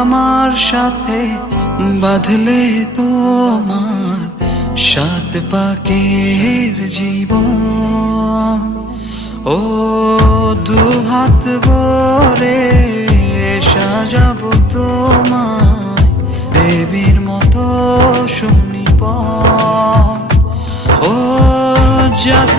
আমার সাথে বাঁধলে তোমার সাত পাকের জীবন। ও দুহাত ভরে সাজাবো তোমায় দেবীর মতো সুনিপন। ও জাত